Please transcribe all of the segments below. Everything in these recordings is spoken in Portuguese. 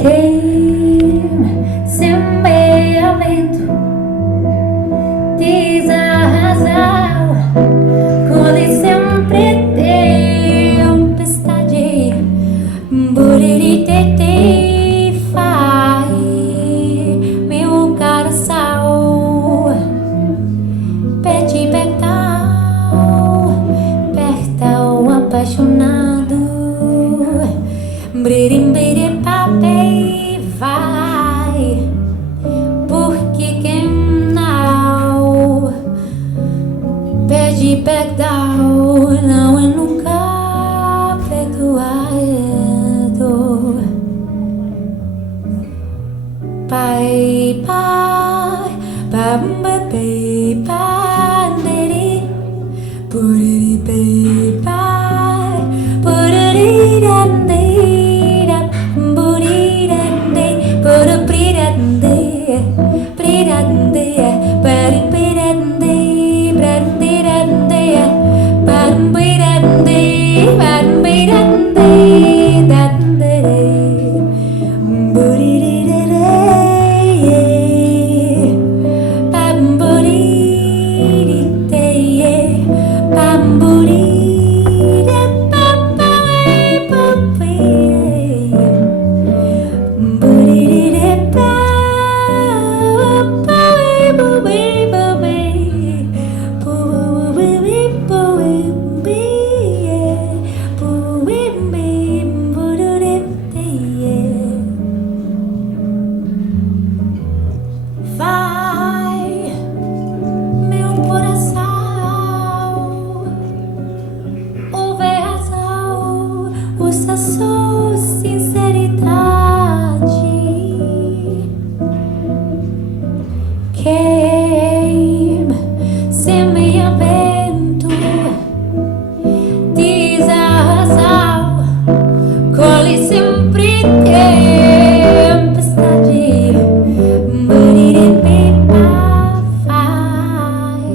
Quem semeia vento desarrasar, colhe sempre tempestade. Buririte faz meu coração pede pertal apaixonado. Bririm papel vai, porque quem não pede perdão não é nunca perdoado. Pai, pai, bambapi, panderi, puriri, pai, puriri, dandira, burirande, puruprirande, prirande, paripirande, brandirande, bambirande, bambirande, dandere, buririre, bamburirite, bamburire, papai, papai, buririre, papai, papai, papai, vai, meu coração, ouve razão, usa sua sinceridade. Quem semeia vento desarrasar, colhe sempre tempestade. Buriripipa vai,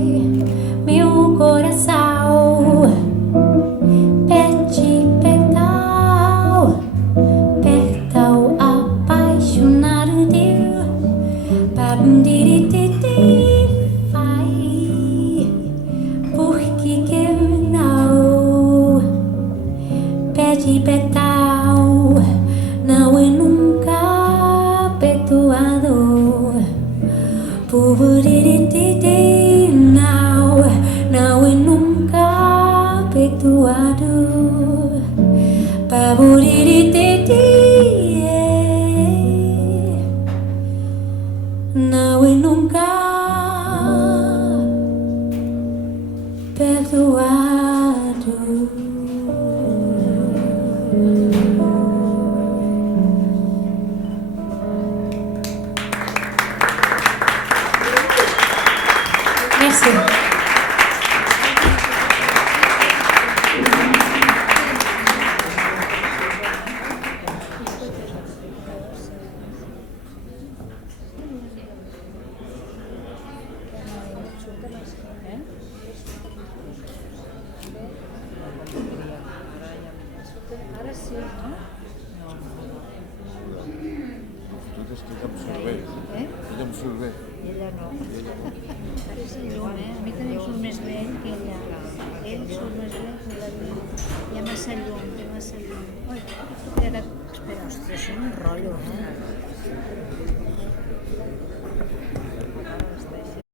meu coração pede pertal apaixonado. Babdirititi vai, porque quem não pede perdão não é nunca perdoado. Buririti não é nunca perdoado. Babuririti não é nunca perdoado. Merci. Ara sí, no? Tu és que ella em surt bé. Ella em surt bé. Ella no. Ara és el llum, A mi també em surt més bé ell que ella. Ell surt més bé que la llum. Hi ha massa llum, hi ha massa llum. Ui, i ara... Espera, ostres, això és un rotllo,